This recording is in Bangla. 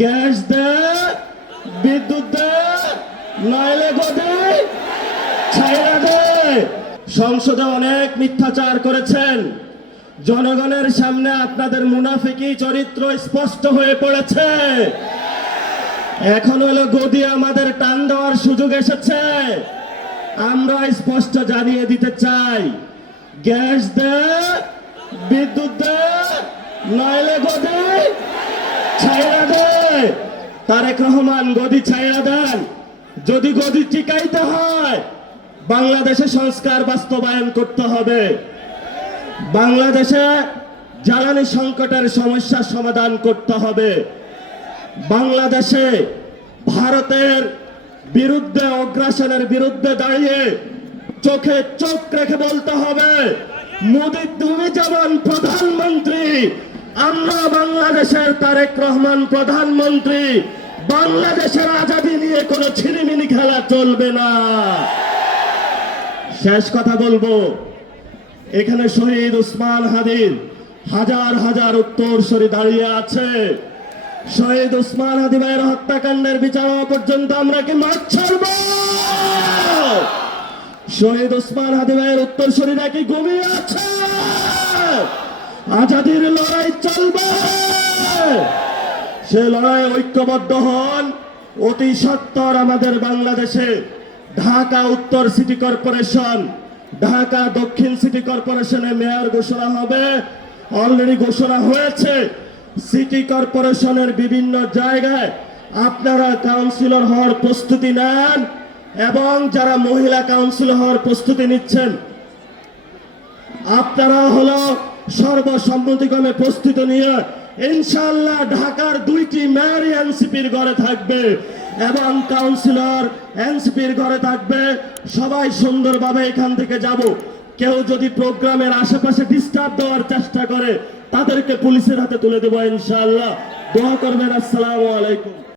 গ্যাস দে, বিদ্যুৎ দে, নইলে গদি ছাইরা দে। সংসদে অনেক মিথ্যাচার করেছেন, জনগণের সামনে আপনাদের মুনাফিকি চরিত্র স্পষ্ট হয়ে পড়েছে। এখন হলো গদি আমাদের টান দেওয়ার সুযোগ এসেছে। আমরা স্পষ্ট জানিয়ে দিতে চাই, গ্যাস দে, বিদ্যুৎ দে, নইলে গদি ছাইরা দে। তারেক রহমান গদি ছাইরা দেন। যদি গদি টিকাইতে হয় বাংলাদেশে সংস্কার বাস্তবায়ন করতে হবে। বাংলাদেশে জ্বালানি সংকটের সমস্যার সমাধান করতে হবে। বাংলাদেশে ভারতের বিরুদ্ধে, অগ্রাসনের বিরুদ্ধে দাঁড়িয়ে চোখে চোখ রেখে বলতে হবে, মোদি তুমি যেমন প্রধানমন্ত্রী, আমরা বাংলাদেশের তারেক রহমান প্রধানমন্ত্রী। বাংলাদেশের আজাদী নিয়ে কোনো ছিনিমিনি খেলা চলবে না। শেষ কথা বলবো, এখানে শহীদ ওসমান হাদির হাজার হাজার উত্তরসূরি দাঁড়িয়ে আছে। শহীদ ওসমান হাদি ভাইয়ের হত্যাকাণ্ডের বিচার হওয়া পর্যন্ত আমরা কি মাঠ ছাড়ব? শহীদ ওসমান হাদি ভাইয়ের উত্তরসূরিরা কি ঘুমিয়ে আছে? আজাদীর লড়াই চলবে। সে লড়াই ঐক্যবদ্ধ হন। অতি সত্বর আমাদের বাংলাদেশে ঢাকা উত্তর সিটি কর্পোরেশন, ঢাকা দক্ষিণ সিটি কর্পোরেশনে মেয়র ঘোষণা হবে। অলরেডি ঘোষণা হয়েছে। সিটি কর্পোরেশনের বিভিন্ন জায়গায় আপনারা কাউন্সিলর হওয়ার প্রস্তুতি নেন, এবং যারা মহিলা কাউন্সিলর হওয়ার প্রস্তুতি নিচ্ছেন আপনারা হলো সর্বসম্মতিক্রমে প্রস্তুতি নিয়ে ইনশাআল্লাহ ঢাকার 2টি মেয়র এনসিপির ঘরে থাকবে এবং কাউন্সিলর এনসিপির ঘরে থাকবে। সবাই সুন্দরভাবে এখান থেকে যাব। কেউ যদি প্রোগ্রামের আশেপাশে ডিস্টার্ব দেওয়ার চেষ্টা করে তাদেরকে পুলিশের হাতে তুলে দেবো ইনশাআল্লাহ। দোয়া করবেন। আসসালামু আলাইকুম।